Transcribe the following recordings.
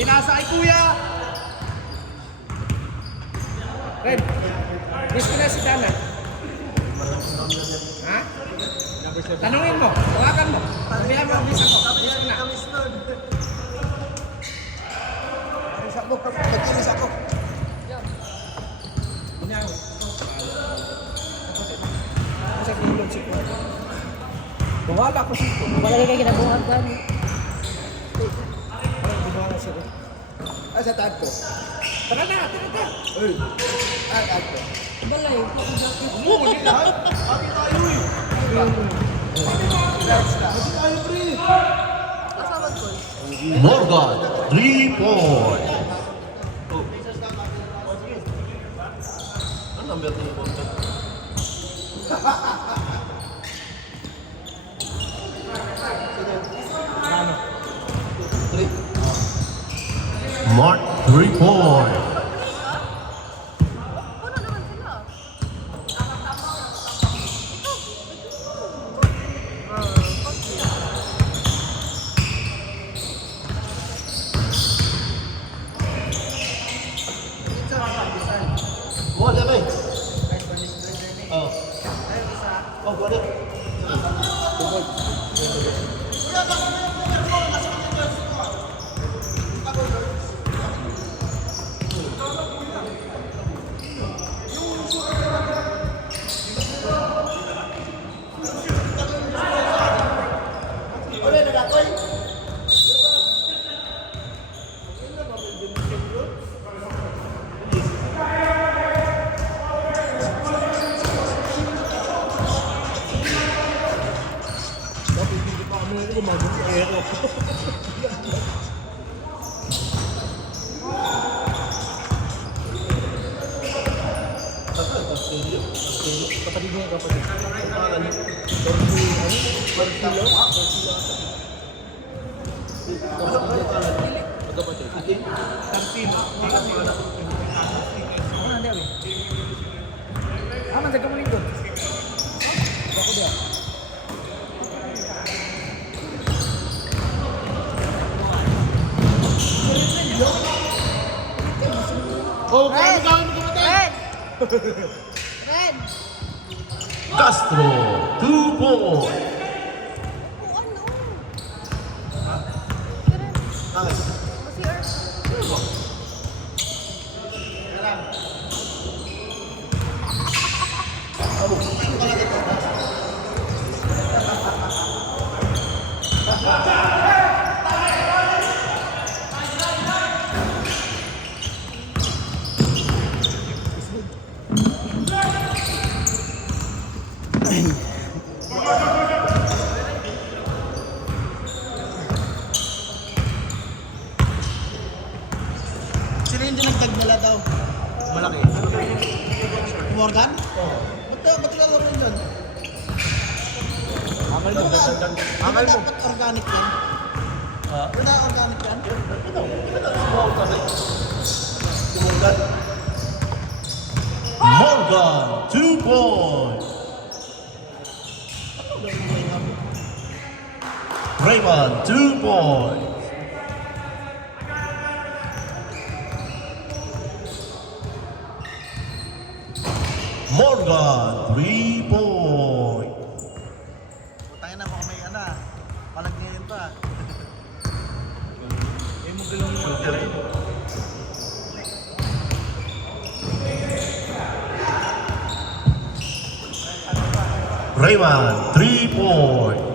Pinasa ay kuya. Red. Miss ko na si Dana. Ha? Tanungin mo. Tawakan mo. Sabihan mo, miss ako. Miss ko na. Nagkinis ako. Bunyaw. Ako sa tulog si ko. Bawala ko si ko. Wala kayo kinabuhat ba? Bawala siya ko. Ay, sa taad ko. Tara na, tara na. Uy. Ay, taad ko. Balay. Oo, hindi na. Abi tayo eh. Relax na. Kasama ko. Morgan, 3 point. Ano number niyo po? Ano? Mark, 3 point. Ano naman sila? Mo, dyan eh. Oh. Oh, boleh. Bakit hindi pa kami gumagawin sa aero? Kapatid niya, kapatid. Aman, jaga mo nito. Ako dia. Oh, Red! kaya mo Red! Red! Castro, 2 point. Ano? Kasi Sino yung dinagdag nila daw? Malaki. Morgan? Oo. Ba't ka rin dyan? Amal mo. Amal mo. Dapat organic yan. Wala organic yan. Morgan, 2 points. Raymond, 2 points. Morgan, 3 points. Tayo na kung may ano. Palagyan pa. Eh, mo galong mo. Raymond, 3 points.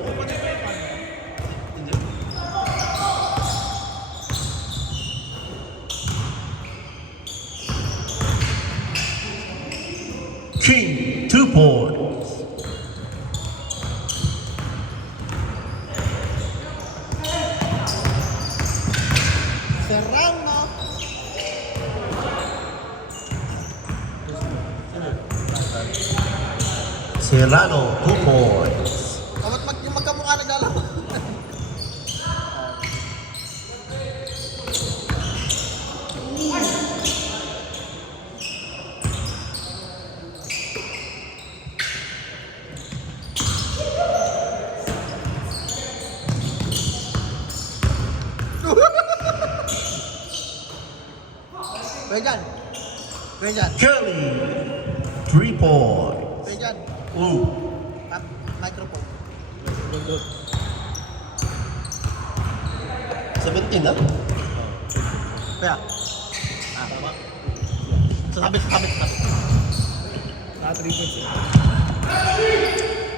King, 2 points. Serrano. Serrano, 2 points. Dapat yung magkamukha naglalaro. Kuya dyan. Kuya dyan. Kelly, 3 points. Kuya dyan. Ooh. At microphone. 17 na? Kuya. Tama. Sabit. Naka 3 points.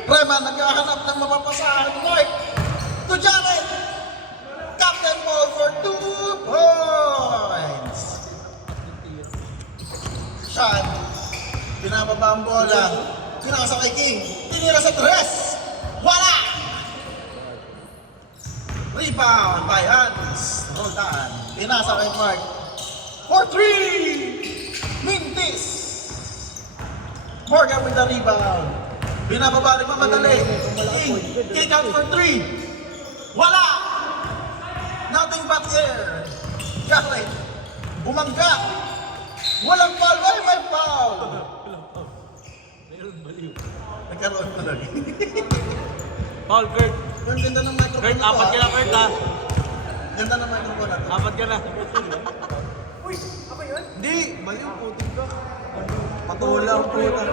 Reman, naghahanap ng mapapasahan. Mark. To Jared. Captain ball for 2 points. Sean. Pinababa ang bola. Pinasa kay King. Tinira sa 3. Wala! Rebound by Hans. Roldan. Pinasa kay Mark. For 3. Mintis. Morgan with the rebound. Binababa rin mamadali. King. Kick out for 3. Wala! Nothing but air. Garrett. Bumangga. Walang foul. Ay, may foul. Nagkaroon pa lang. Paul, Kurt. Ang ganda ng microphone Kurt, na to, apat ka na, Kurt, ha? Ganda ng microphone na to. Apat ka na. Hindi, baliw putik ka. Patula ang puta.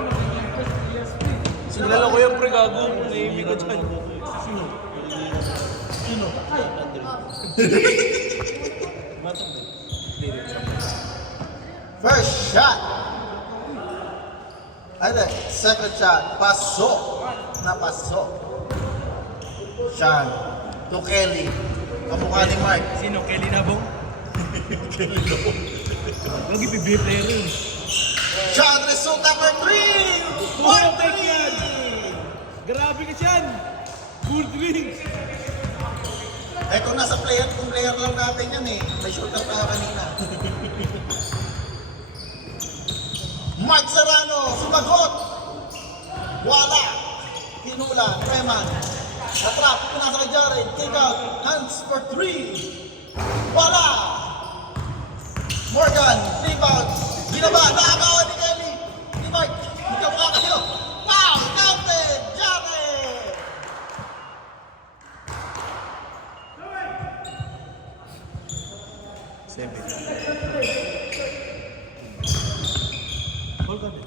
Sinala ko yung pre, gago. Naimig ko dyan. Sino? First shot. Ay, second shot. Pasok. Napasok. Sean. To Kelly. Kamukha ni Mark. Sino? Kelly Nabong? Kelly Nabong. Huwag ipibigay player yun. Sean resulta for 3! Oh, take yan! Grabe ka dyan! Good drinks! Eh kung nasa player, kung player lang natin yan eh. May shooter tayo kanina. Mark Serrano, sumagot! Wala! Hinula, Reman. Natrap, pinasa kay Jared. Kick out, hands for 3. Wala! Morgan, rebound. Ginaba, nakakawa ni Kelly. Ni Mark, ikaw ka kayo. Wow! Counted! Jared! Hold on.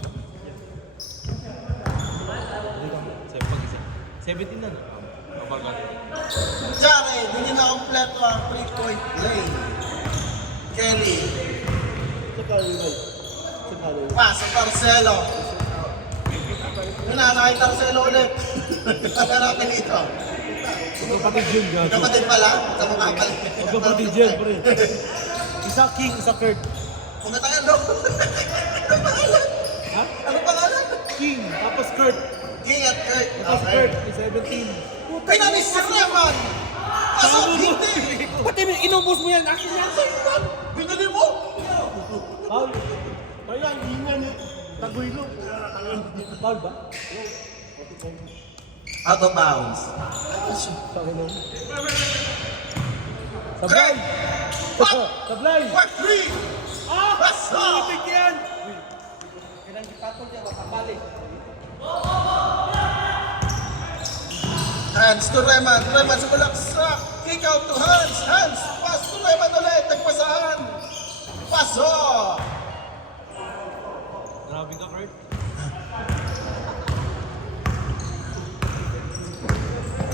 17 na. Kabarga. Jared, hindi na kompleto ang 3-point play. Kelly. Pass sa Marcelo. Nananakay Marcelo ulit. Ano natin dito? Magkapatid yun, gago. Kapatid pala? Kamukha pala. Magkapatid yun, pre. Isa King, isa Kurt. Pumunta no? Ano pangalan? Ha? Ano pangalan? King, tapos Kurt. King at Kurt. Tapos Kurt, 17. Pinamis si Reman! Pasok, hindi! Pati inubos mo yan, akin yan. Binili mo! Paul, kaya ingan eh. Tagoy lo. Paul ba? Out of bounds. Sablay! What? Sablay! For 3! Ah! Pasok! Putik yan! Hands to Reman. Reman sa balaksak. Kick out to Hans. Hans. Pass to Reman ulit. Nagpasahan. Pasok! Grabe ka, Kurt.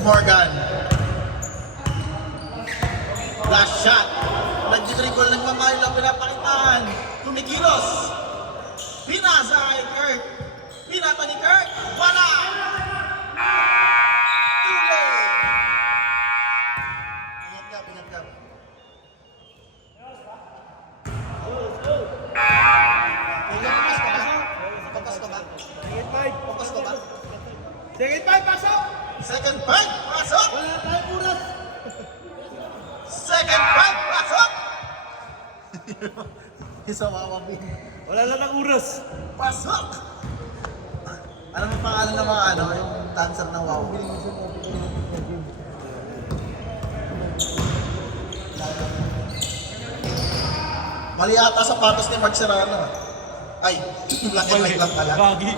Morgan. Last shot. Nag-dribble ng mamayo lang pinapakitaan. Tumikilos. Pinasa kay Kurt. Pinata ni Kurt. Wala! Too late. Ingat ka, ingat ka. Papas ka ba? Second five. Papas ka ba? Second five, pasok! Second five, pasok! Wala tayong oras. Second five, pasok! Isa mawawin. Wala lang ang oras. Pasok! Ano mo pangalan ng mga ano, yung dancer ng wow? Mali ata sapatos ni Mark Serrano. Ay, black and white lang pala. Gagi.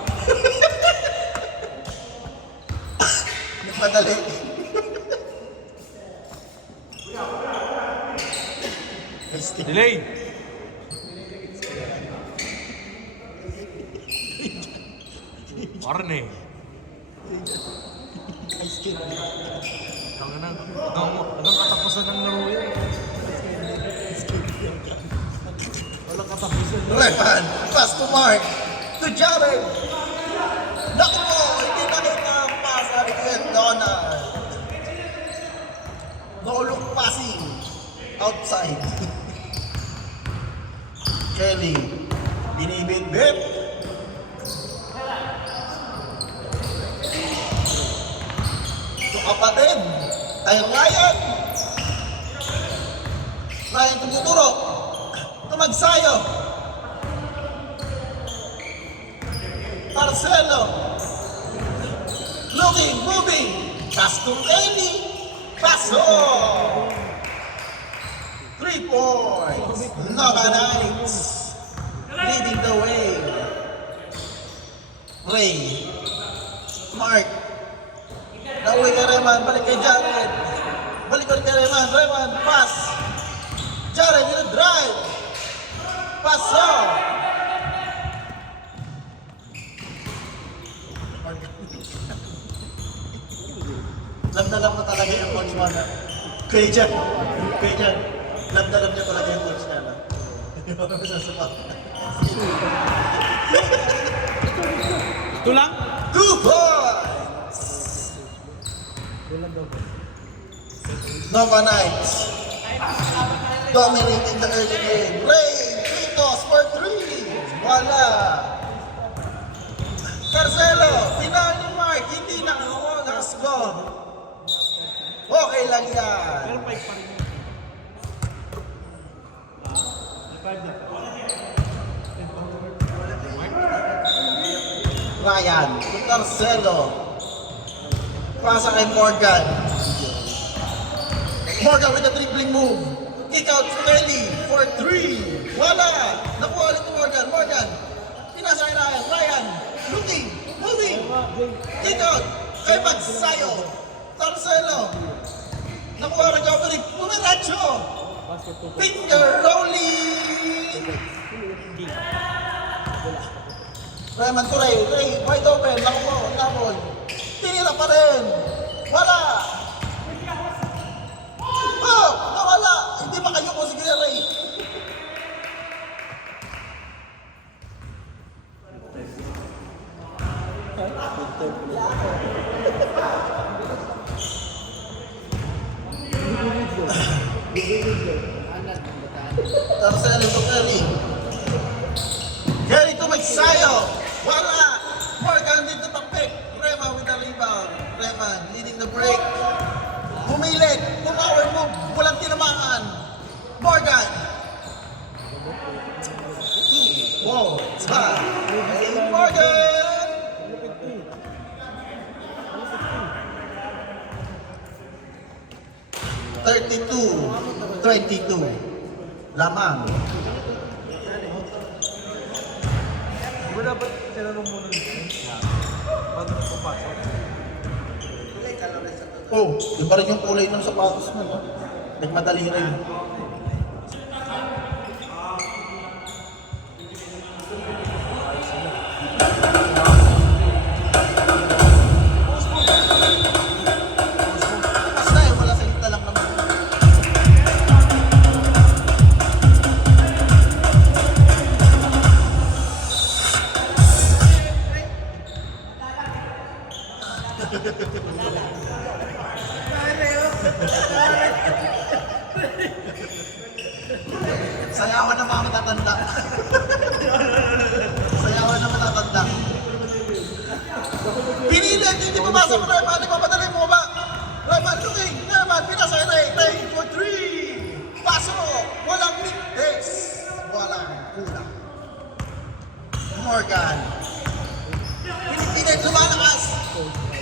Nagpadali. Delay. Marne. Hanggang katapusan ng laro yan. Walang katapusan. Reman, pass to Mark. To Jared. Naku po, hindi nakita ang pasa ni Kuya Donald. No look passing. Outside. Kelly. Binibit-bit. To kapatid. Ay Ryan. Ryan tumuturo. Magsayo. Marcelo. Looking, moving. Pass to Ellie. Paso. 3 points. Nova Knights. Leading the way. Ray. Mark. Nauwi ka Reman. Balik kay Jared. Balik kay Reman. Reman. Pass. Jared in a drive. Paso! Alam na talaga yung coach mo na. Kuya Jan, alam niya talaga yung coach niya na. Hindi mo kami sasapak. Ito lang? 2 points! Nova Knights. Dominating the early game. Ray, Pitos for 3. Wala. Carcelo, final ni Mark. Hindi nakakuha. Nakasgo. Okay lang yan. Pero 5 pa rin yun. Ryan, to Carcelo. Pasa kay Morgan. Morgan with a dribbling move. Kick out to Ellie for 3. Wala. Nakuha ulit ni Morgan. Morgan. Pinasa kay Ryan. Ryan. Looking. Moving. Kick out. Kay Magsayo. Carcelo. Nakuha recovery. Pumiracho. Finger rolling. Raymond to Ray. Ray. Wide open. Nakuha. Napol. Tira pa rin. Wala. Oh! Nawala! Hindi pa kayo ko si Kuya Ray. Tarcelo to Kelly. Kelly to Magsayo. Wala! Morgan dito tapik. Rema with the rebound. Rema leading the break. Pumilit, pumower move, walang tinamaan. Morgan. 2 points. Hey, Morgan. $32-22. Lamang. Di ba dapat tinanong muna nito? Bago na papasok? Oh, iba rin yung kulay ng sapatos mo, no? Nagmadali rin. Basta eh, wala salita lang naman. Sayawan ng mga matatanda. Sayawan ng matatanda. Pinilit, hindi pumasok mo Reman. Ipapadali mo ba? Reman looking. Reman, pinasa Ray. Ray for 3. Paso. Walang minutes. Walang kulang. Morgan. Pinilit, lumalakas.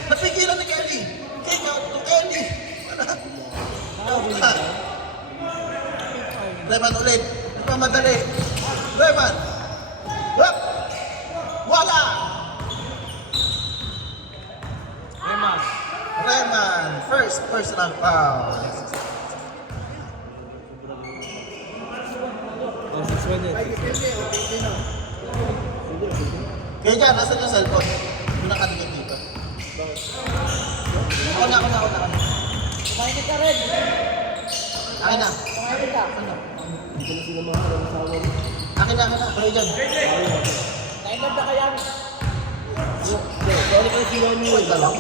Napigilan ni Kelly. Kick out to Kelly. Reman ulit. Nagmamadali. Reman. Wap! Wala! Reman. Reman. First personal foul. Oh, 6 minutes. Kaya dyan, nasan yung cellphone? Yung nakadikit dito. Ako na. Kumain ka rin. Akin na. Kumain ka. Akin na. Kayo dyan. Nainlove na kaya. Wait ka lang.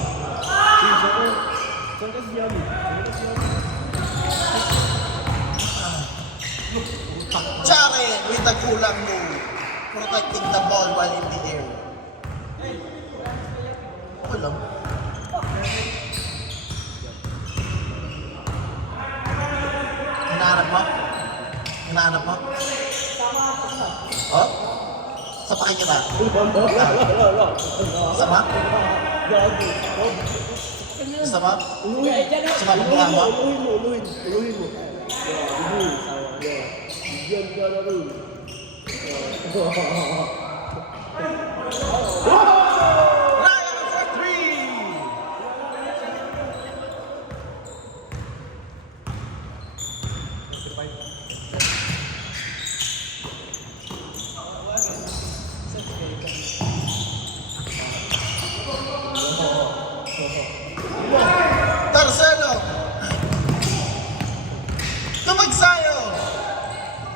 Jared with the kulang move. Protecting the ball while in the air. Okay lang. Hinahanap mo? Oh? Sapakin kita. Sama? Sama? Sama pagbuha mo? Ryan for three! Marcelo! Magsayo!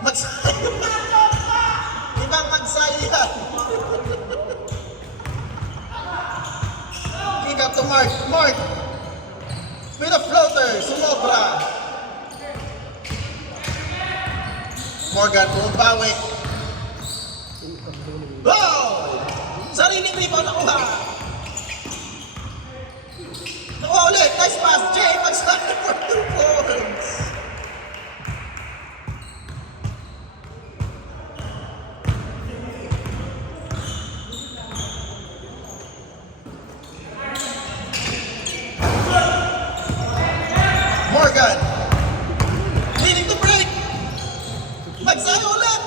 Magsayo! Ibang magsayo yan! Kick out to Mark. Mark! With a floater, sumobra. Morgan, bumabawi. Wow! Sariling rebound nakuha. Nakuha ulit. Nice pass. Jay, magsayo for 2 points. Morgan, leading the break. Magsayo ulit.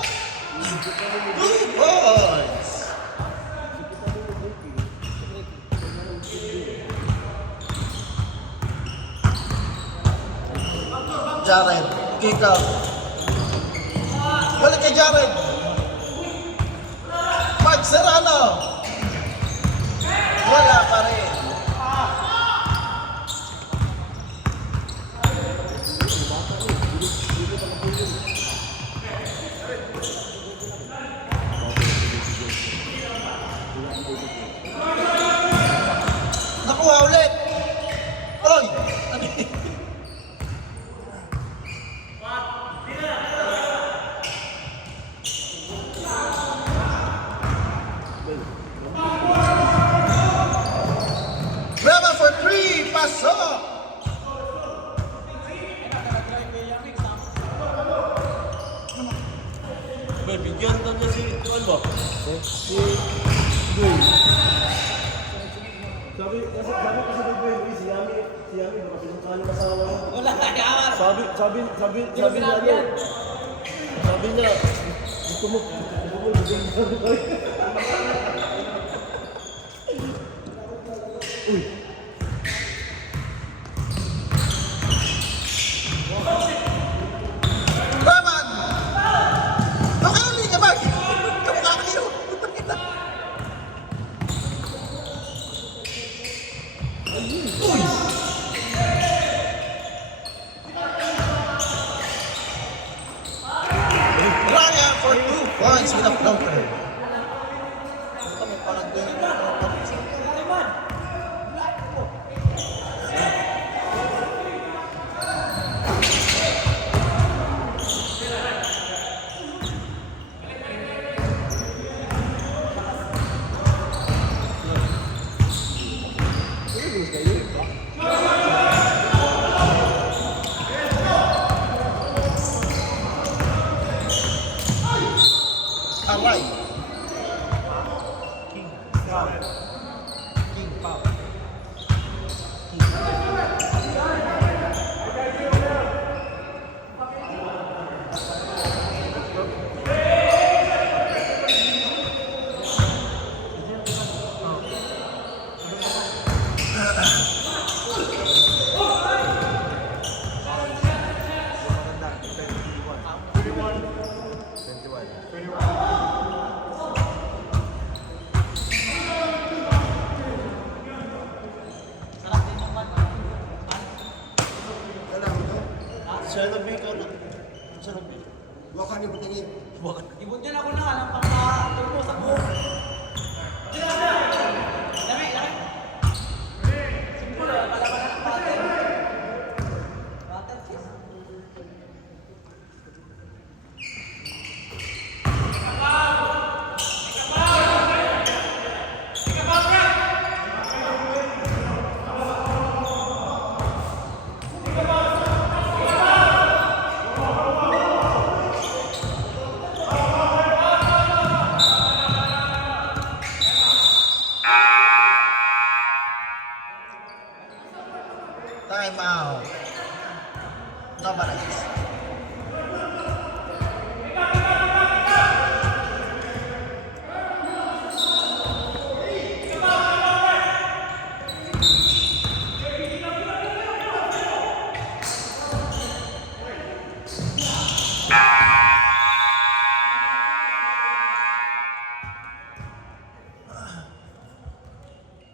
2 points. Jared, kick out. Balik kay Jared. Mark Serrano. Wala pa rin. Nakuha ulit. Oy! Ano yun? Brava for 3! Pasok! May bigyan na niya si Tuan ba? Sabi kasi ni Baby, si Yami baka pinuntahan yung kasawa niya. Wala kaya. Sabi niya, gusto mo, Uy, Raman! Nakali ka ba? Kamukha kayo! Uy! Ryan for 2 points with a floater. Kami parang doon. Alright. King Pao. Buwakan niyo tingin. Ibon dyan ako na, alam pang makatulpo sa buhok. Lami, lami. Simple, kalaban ng butter. Butter cheese. Time out. Novalites.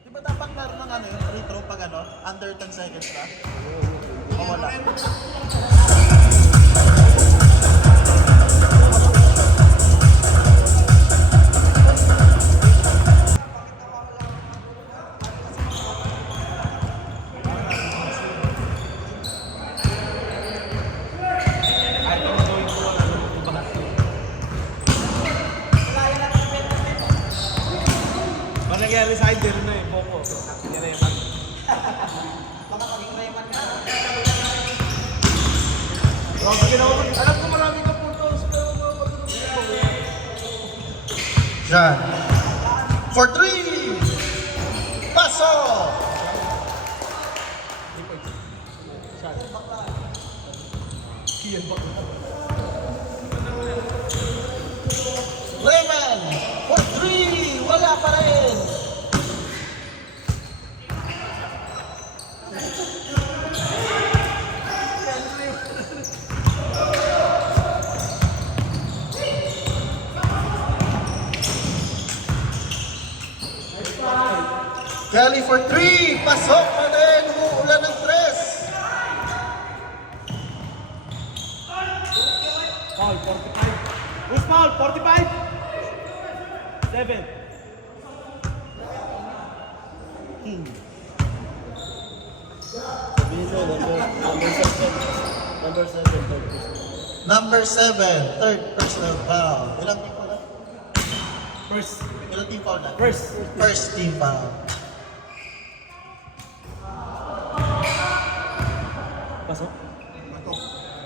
Di ba dapat meron ng ano yun, free throw pag ano, under 10 seconds na? O wala? Kahit ano gawin ko, ano yung bakas ko. Pag nangyari sa akin, dito na eh, Poco. Yan na yung mag... Baka maging Rayman ka. Sige na ako. Alam ko marami ka puntos, pero matulog ko. Yan. For 3! Pasok! Kiyan ba? Raymond! For 3! Wala pa rin! Kelly for 3! Pasok pa rin! Umuulan ng 3! Foul, 45. Who's foul? 45? 7. Sabihin mo, number 7, third person. Number 7, third personal foul. Ilang team foul na? First. Ilang team foul na? First. First team foul. Pasok.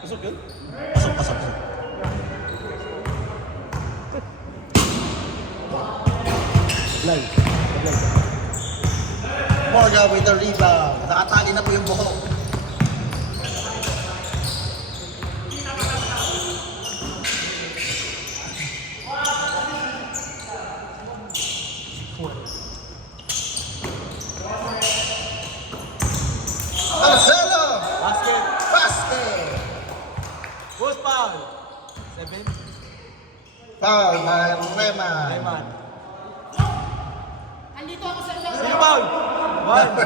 Pasok yun? Pasok, pasok. Live. Morga with the rebound. Nakatali na po yung buhok. Marcelo! Basket. Basket! Who's foul? 7. Foul by Rema. Rayman. Sino foul? 1.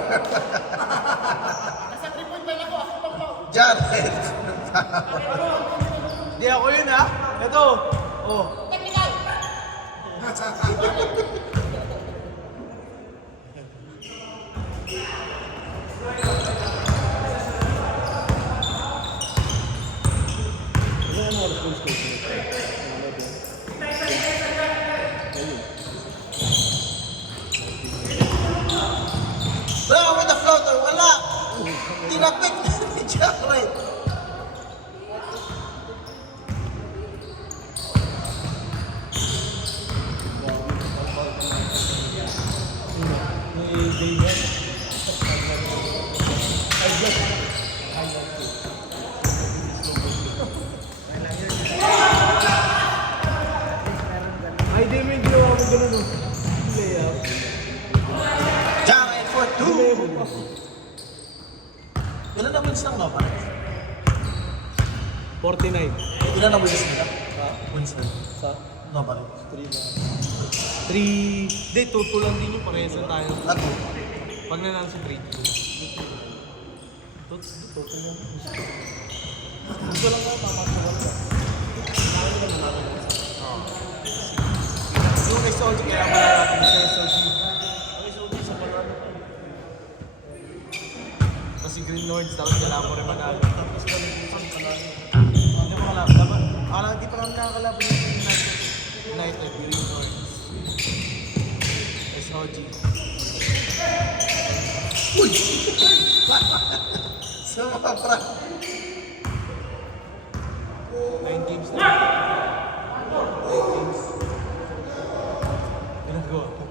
Jared. Di ako yun ha. Ito. Oh. Ano ang oras kung score? Brown with the floater. Wala. Tinapit ni Jared. Ni David. Ay, di mo yung ginawa ko gano'n no. Layup. Jared for 2. Ilan na wins ng Nova? 49. Ilan na wins nila? Wins nila. Sa Nova. 3 na. 3. Hindi, 2 lang din yung parehas na tayo. Ano? Pag nanalo sa 3. Gusto lang ako, tama sa 1 ka. kami nakakalaban ng United. United, Green Horns. SOG. Uy! Sumabra. 9 games na. 9 games. Ginagawa ko.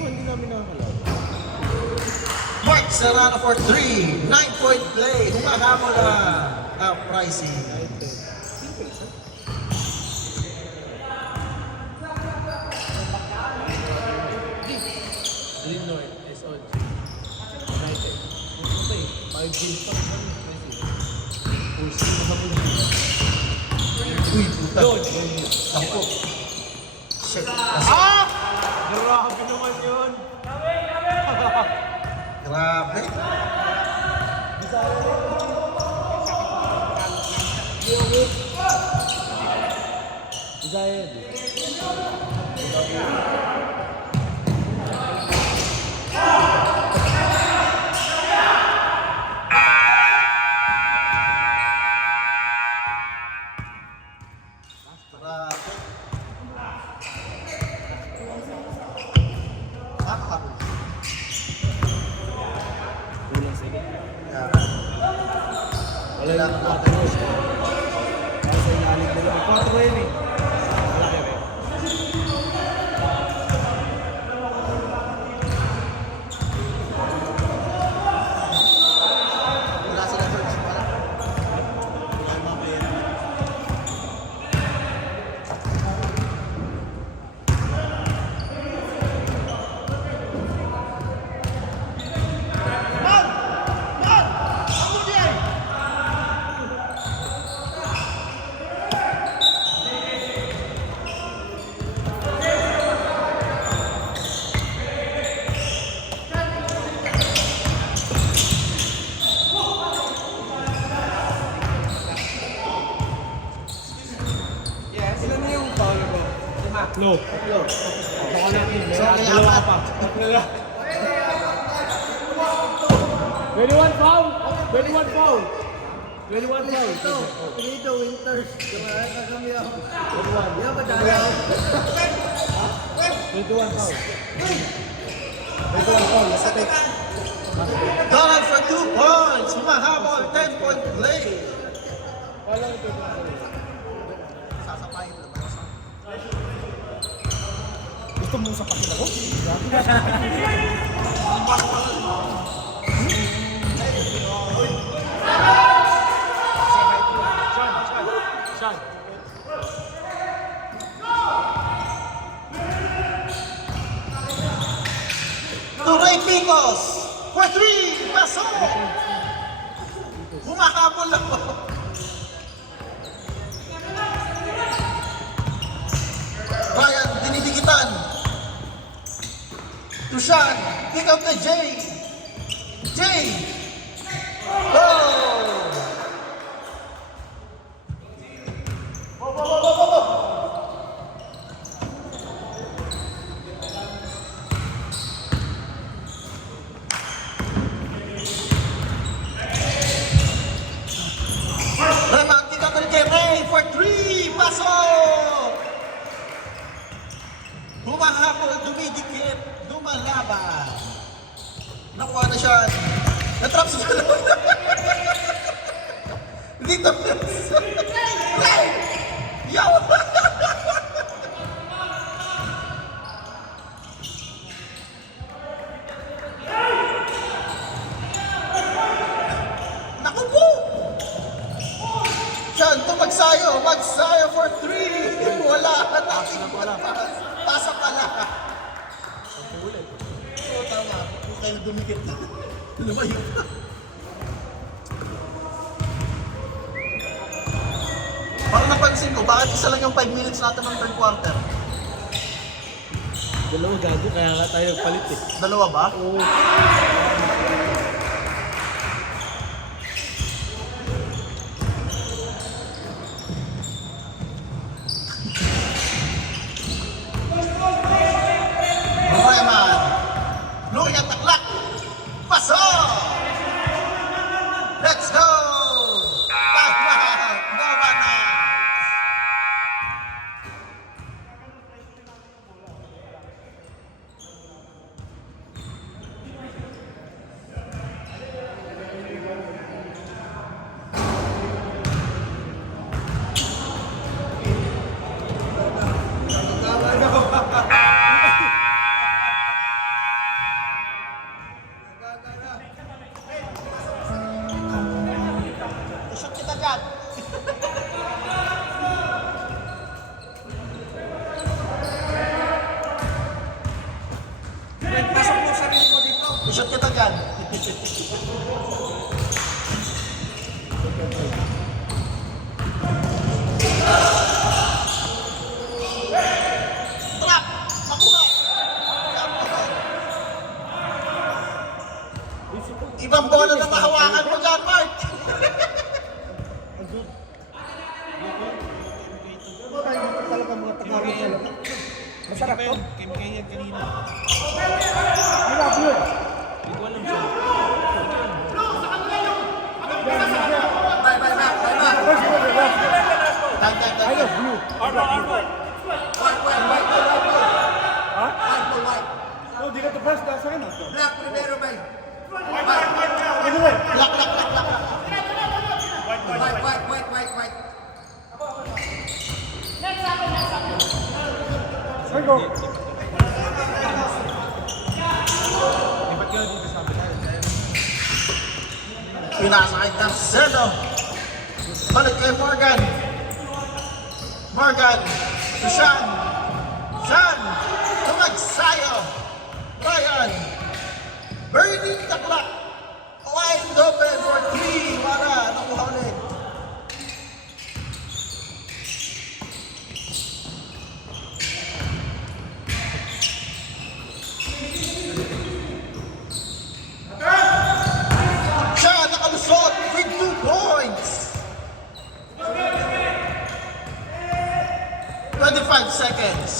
Hindi namin nakakalaban. Mark Serrano for 3. 9-point play. Humahamon na pricing. Green North, SOG. United. Ano ba eh? 5 games pa naman. Push mo sa push. Uy, puta. Yun! Tampo. Shit. Ah! Grabe naman yun! Grabe. Grabe. Nakakabot. Kulang sa inyo. Yeah. Wala yung 4 rows. Kaya sa inalig nila. 4 yun eh. Wala kayo eh. Wala sila George. Wala. Wala yung mamaya. Ilan na yung foul ko? 5. Baka natin. So, may Dalawa apat. pa. 21 foul! 21 foul! 21 foul! Pinito, Winters. Kaya kami ako. 21. Yan, madali ako. 21 foul. 21 foul. Nasa text. Donald for 2 points. Humahabol. 10-point play. Wala yung 21 foul. Sasapayin naman. Gusto mo sa pakita ko? Sean. To Ray Picos for 3. Paso. Humahabol ako. Ryan, dinidikitan. To Sean. Pick up the J. Go! Raymond, pick up the J. Ray for 3. Paso! Humahabol, dumidikit, lumalaban. Nakuha na siya. Natrap sa dalawang. Dito. Ray! Yo! Naku po! Siyan, ito magsayo for 3. Wala, natin wala. Pasa pala. Oo, tama. Kung kayo na dumikit na. Lumayo pa. Parang napansin ko, bakit isa lang yung 5 minutes natin ng third quarter? Dalawa gago, kaya nga tayo nagpalit eh. Dalawa ba? Oo. Rayman. Looking at the clock. Pasok! Let's go! Tama! Nova Knights! Shoot kita dyan! Pasok mo sarili mo dito. Shoot kita dyan! Trap! Makuha! Ibang bola na mahawakan mo dyan, Mark! Talaga mga Tagalog talaga. Masarap to. Kim Kaya kanina. Hirap yun. Hindi ko alam siya. I love blue. No, di ka to first. Sa akin to. Black primero, bay. Anyway. Lock, lock, lock, lock, lock. White. Let's go. Ba't ka dito sa akin? Pinasakit ng Zeno. Balik kay Morgan. Morgan. To Sean. Sean. Tumagsayo. Ryan. Burning the clock. Wide open for 3. Wala. Nakuha ulit. Siya nakalusot with 2 points. 25 seconds.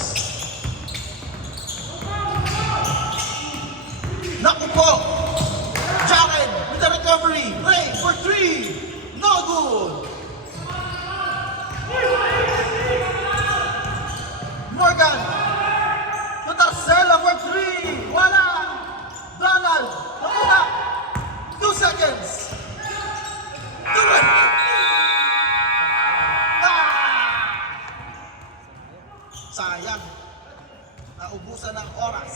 Naku po. Jaren with the recovery. Ray for 3. No good. Morgan. To Tarcella for 3. Wala. Donald. Nakuha. 2 seconds. Do it. Sayang. Naubusan ng oras.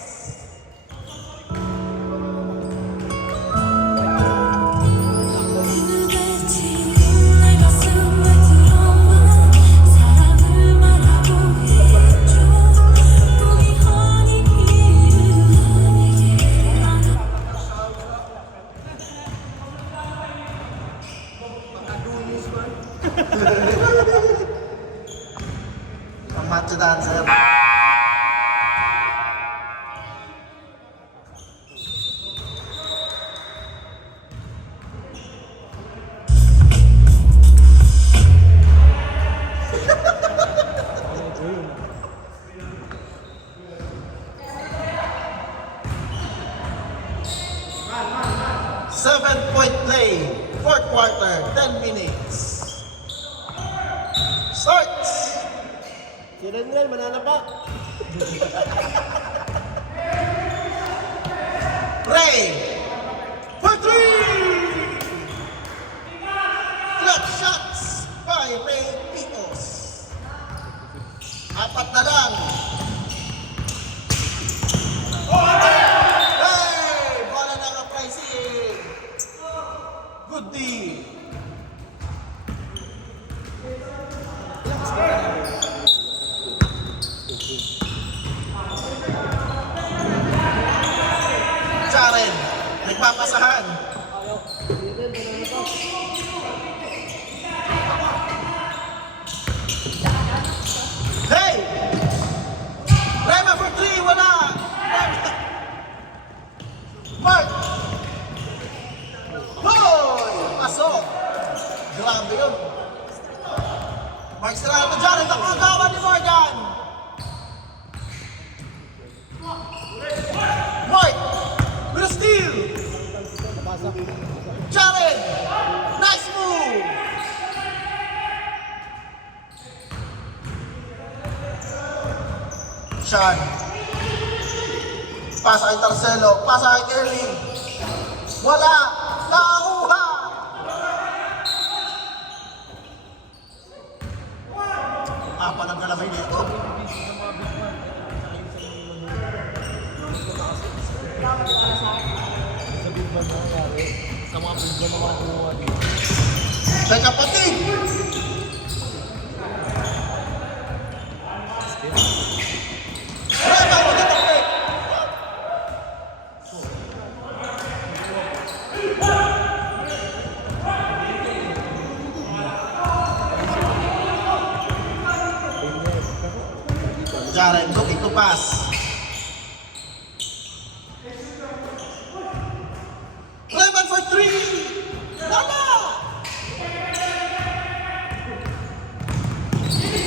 그대지 내 가슴에 들어와 사랑을 말하고 해줘 꿈이 아니기를 Ang macho dancer. Seven-point play, 4th quarter, 10 minutes. Starts! Si Renren, mananapak. Ray for 3! Clutch shots by Ray Pitos. 4 na lang. Hey! Bola na ng pricing. Good D. Jaren, nagpapasahan. Hey! Rema for 3, wala! Mark! Hoy! Pasok! Grabe yun. Mark Serrano dyan, ang nakagawa ni Morgan! Mark! With a steal! Jared! Nice move! Sean. Pasa kay Tarcelo. Pasa kay Kelly. Wala! Nakakuha! Palang kalabay nito. Sa mga bigla na makakuha dito. May kapatid! Reba, magkatapit! Jared looking to pass. Levan for three! Wala!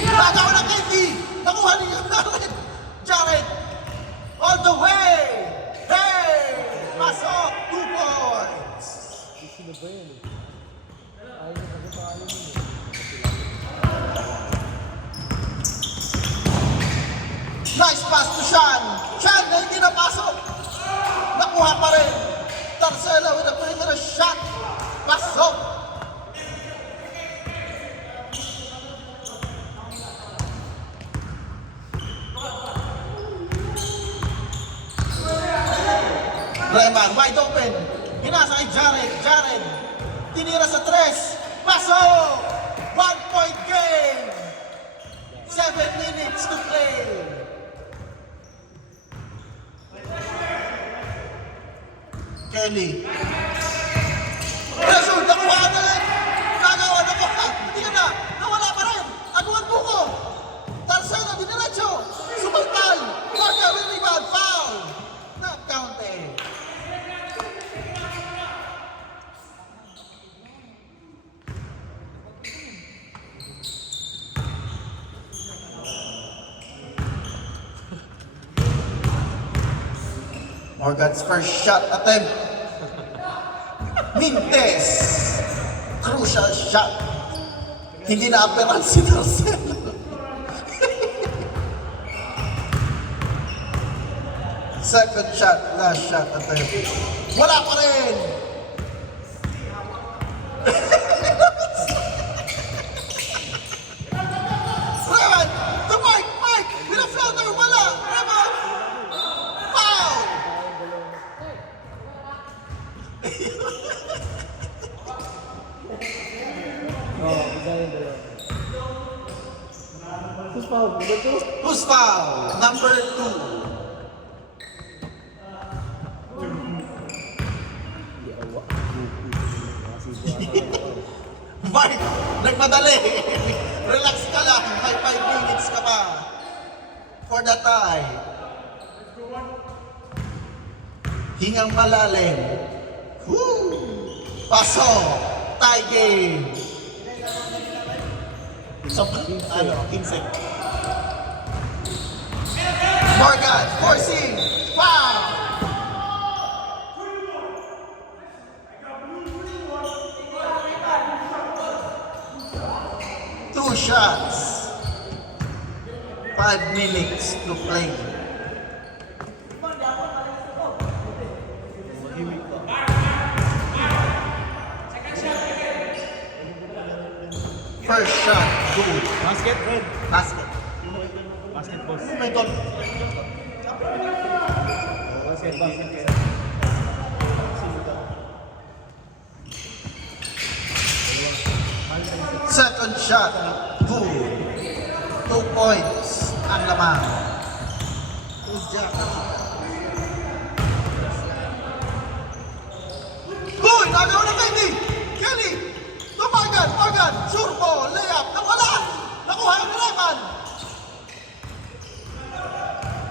Nagawa ng Kenty! Nakuha niya Jared! Jared! All the way! Hey! Pasok! 2 points! Sino ba yan eh? Ayaw na kasi tayo yun eh. Nice pass to Sean! Sean na hindi napasok! Nakuha pa rin! Tarcelo with a perimeter shot! Pasok! Rayman, wide open. Hinasa kay Jared. Jared. Tinira sa 3. Pasok! 1-point game! 7 minutes to play. Kelly. Result, nakuha na rin! Nagawa, nakuha! Hindi ka na! Nawala pa rin! Aguan buko! Tarcelo, diniretso! Sumaltal! Marca will rebound! Foul! Not counted! Morgan's first shot attempt. Mintes. Crucial shot. Hindi na aperan si Tarcelo. Second shot, last shot attempt. Wala pa rin. Revan, the Mike, with a floater, wala. Revan, foul. Oo, isa yung dalawa. Who's foul? Ito? Who's foul? Number 2. Mark, nagmadali. Relax ka lang. May 5 minutes ka pa. For the tie. Hingang malalim. Woo! Paso. Tie game. So, 15. Morgan, forcing. Foul! Two shots. 5 minutes to play. First shot, good. Basket, red. Basket. Basket, boss. Oh my God. Basket, basket. Second shot, good. 2 points ang laman. Uy! Nagawa na Kelly! Kelly! To Morgan! Morgan! Sure ball! Layup! Nawala! Nakuha ang Revan!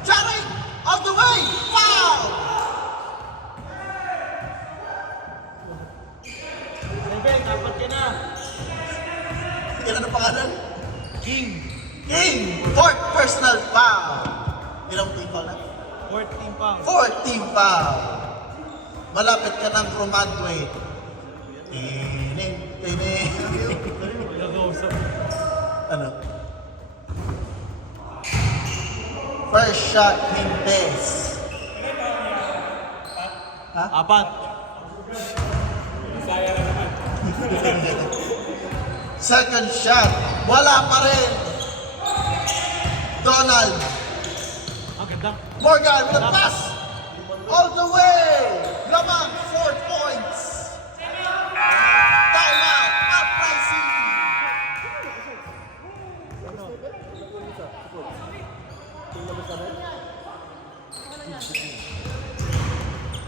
Jared! Out the way! Foul! Seven, dapat ka na. Yan ang pangalan? King. King! Fourth personal foul! Ilang team foul na? 14 pounds. 14 foul! Malapit ka ng graduate. Tining, tining. Nag-uusap. Ano? First shot, Hintes. Apat. Second shot, wala pa rin. Donald. Ang ganda. Morgan with the pass. All the way. Lamang, 4 points. Time out, uprising.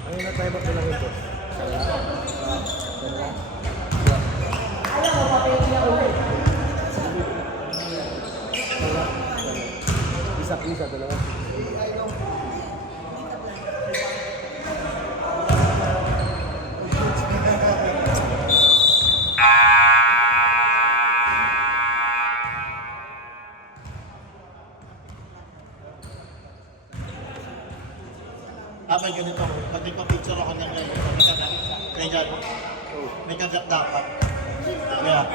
Ayun na tayo ba lang ito? Isa, dalawa. May ganito, pag nagpa-picture ako ng ngayon, may kagat. May kagat. May kagat dapat. Yeah.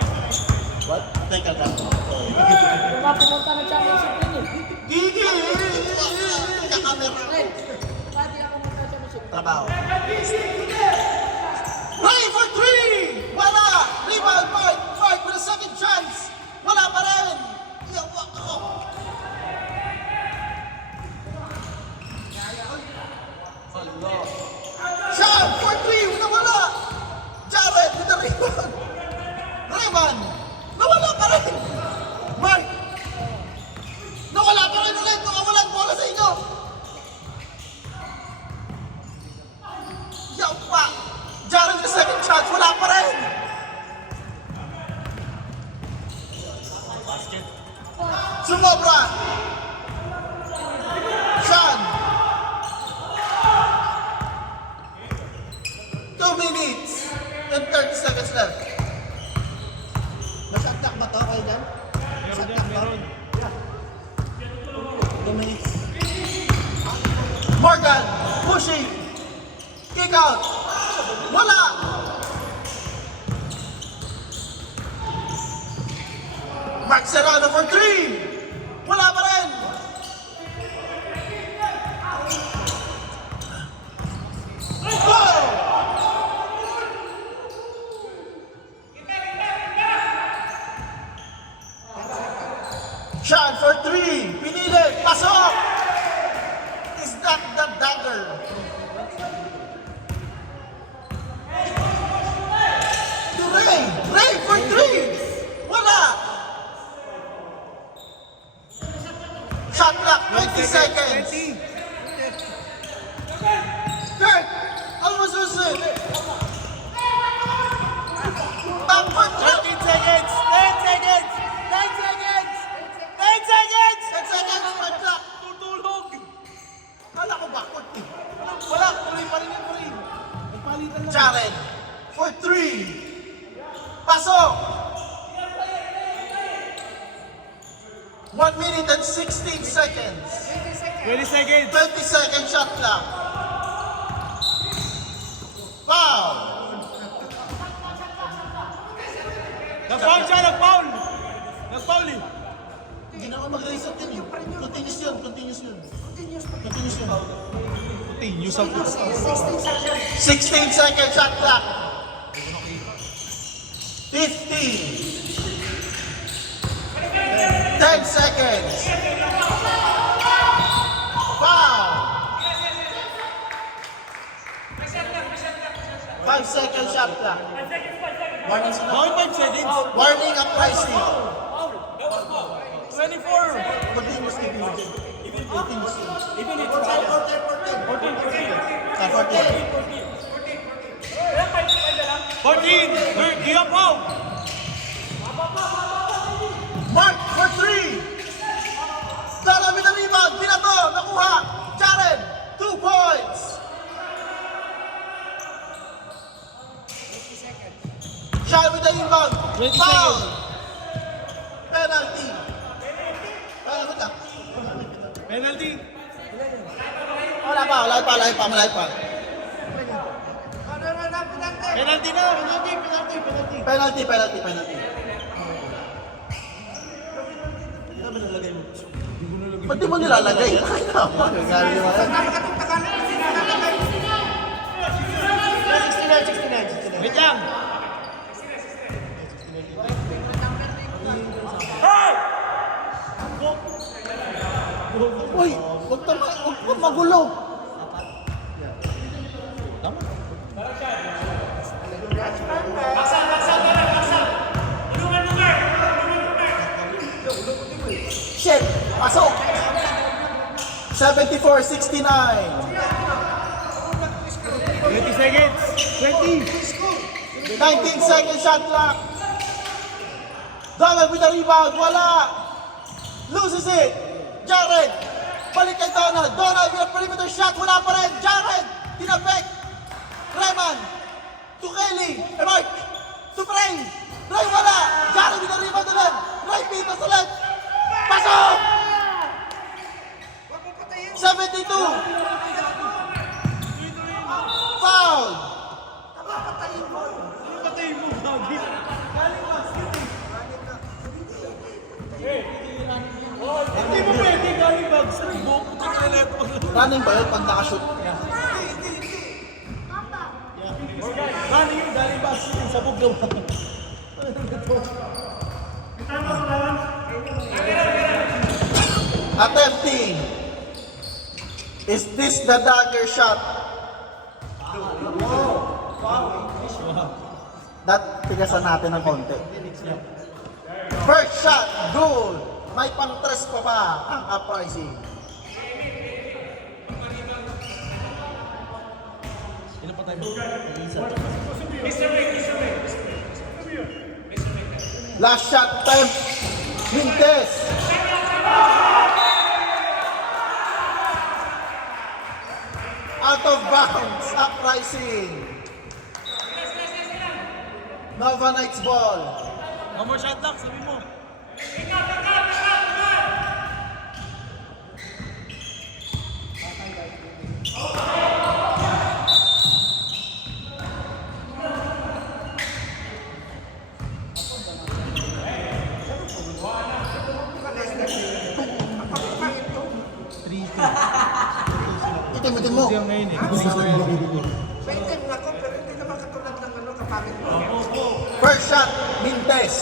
What? May kagat. Pumunta ng championship din eh. Gigi! Kakamera. Pati ako magka-championship. Trabaho. Ray for 3! Wala! Rebound point! 5 with a second chance! Wala pa rin! Yawa ko! Sean for 3! Nawala! Jared with the rebound! Rayman! Nawala pa rin! Mark! Nawala pa rin ulit! Nawawalan bola sa inyo! Yawa! Jared with the second chance! Wala pa rin! Sumobra! Sean! 2 minutes and 30 seconds left. Masaktak ba to kayo dyan? Masaktak ba? 2 minutes. Morgan, pushing. Kick out. Wala. Mark Serrano for 3. Wala pa rin. Wow! Sean for 3. Pinili. Pasok. Is that the dagger? To Ray. Ray for 3. Wala. Shot clock. 20 seconds. Kurt. Almasusin. Back for 13 seconds. 10 seconds. 9 seconds. 10 seconds! 10 seconds! Shot clock! Tutulog! Kala ko backward eh. Wala! Tuloy pa rin yan, tuloy. Nagpalitan lang. Jared! For 3! Pasok! 1 minute and 16 seconds. 20 seconds. 20 second shot clock. Foul! Nag-foul siya, nag-foul. Nag-foul eh. Hindi na ako mag-reset yun eh. Continuous yun, continuous yun. Continuous yun. Continuous ang 16 second shot clock. 15. 10 seconds. Foul. 5 second shot clock. Warning sila. 5 seconds. Warning uprising. 24. Continuous keeping it. Continuous. Even it's 14. 14. Give up out. Mark for 3. Dala with the rebound. Binato. Nakuha. Jared. 2 points. Sean with the rebound. 20 Foul. seconds. Penalty. Penalty. Wala pa. Penalty na! Penalty! Penalty. Ba't di mo nilalagay? Galing mo yan. Wait lang! Uy, huwag magulo. Shit! Pasok! 74-69. 20 seconds! 20! 19 second shot clock. Donald with the rebound. Wala. Loses it. Jared. Balik kay Donald. Donald with a perimeter shot. Wala pa rin. Jared. Tinapek. Reman. To Kelly. Mark. To Frey. Frey wala. Jared with the rebound ulit. Frey Pitas ulit. Pasok! 72. Foul. Hindi mo pwede galing bag sa libo. Running ba yun pag nakashoot? Running yung galing bag sa bug daw. Attempting. Is this the dagger shot? Tigasan natin ng konti. First shot, good. May pang-tres pa ba ang uprising? Last shot, attempt. Mintes. Out of bounds, uprising. Nova Knights ball. One more shot lang, sabi mo. Itim mo. Siya ngayon eh. First shot, Mintes.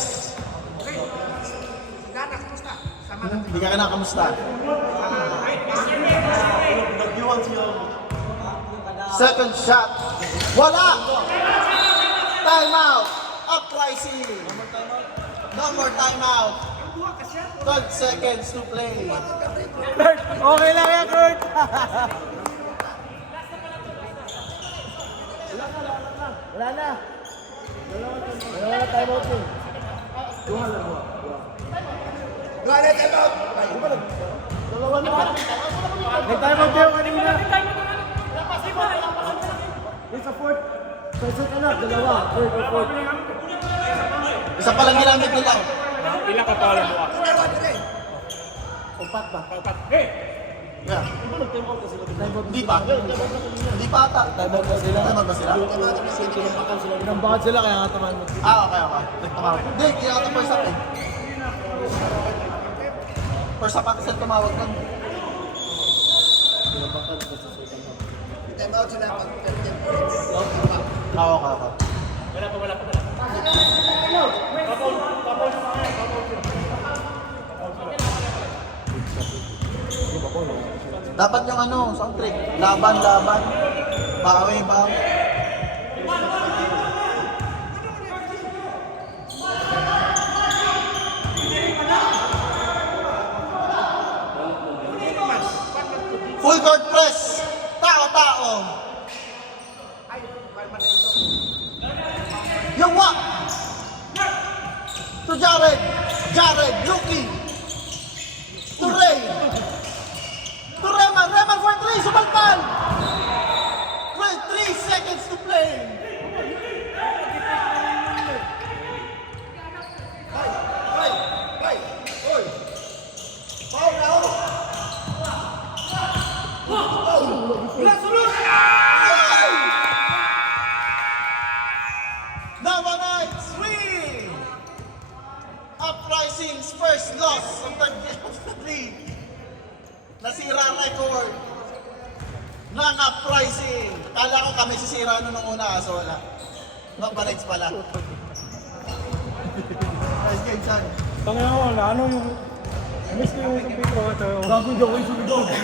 Hindi ka na kamusta? Second shot, wala! Timeout! Uprising! No more timeout! 12 seconds to play. Kurt, okay lang yan, Kurt. Wala na. Wala na time out yun. Duha lang. Wala na time out. Dalawa na. May time out kayo kanina. It's a fourth. Sa ka na, dalawa. Third or fourth. Isa pa lang ginamit nila. Ilang ka pala mo? Upat ba? Yeah. Time out na sila. Time out. Hindi pa. Hindi pa ata. Time out na sila. Time out ba sila? Inambakan sila kaya nga tamaan mo. Okay. Tumawag. Hindi, hindi ako first up eh. First up ako sa tumawag nun. Time out sila pag 10 points. Okay. Dapat yung ano, sound trick. Laban. Bawi. Full court press. Tao. Yung walk. To Jared, Luki. To Ray. To Reman for 3, sumalpal. 3 seconds to play. Uprising's first loss of the game of the league. Nasira record ng Uprising. Kala ko kami sisira nung una, so wala. Mabalits pala. Nice game, son. Tangina ko, ano yung... Miss ko yung isang pitro. Gago, di ako yung sunod.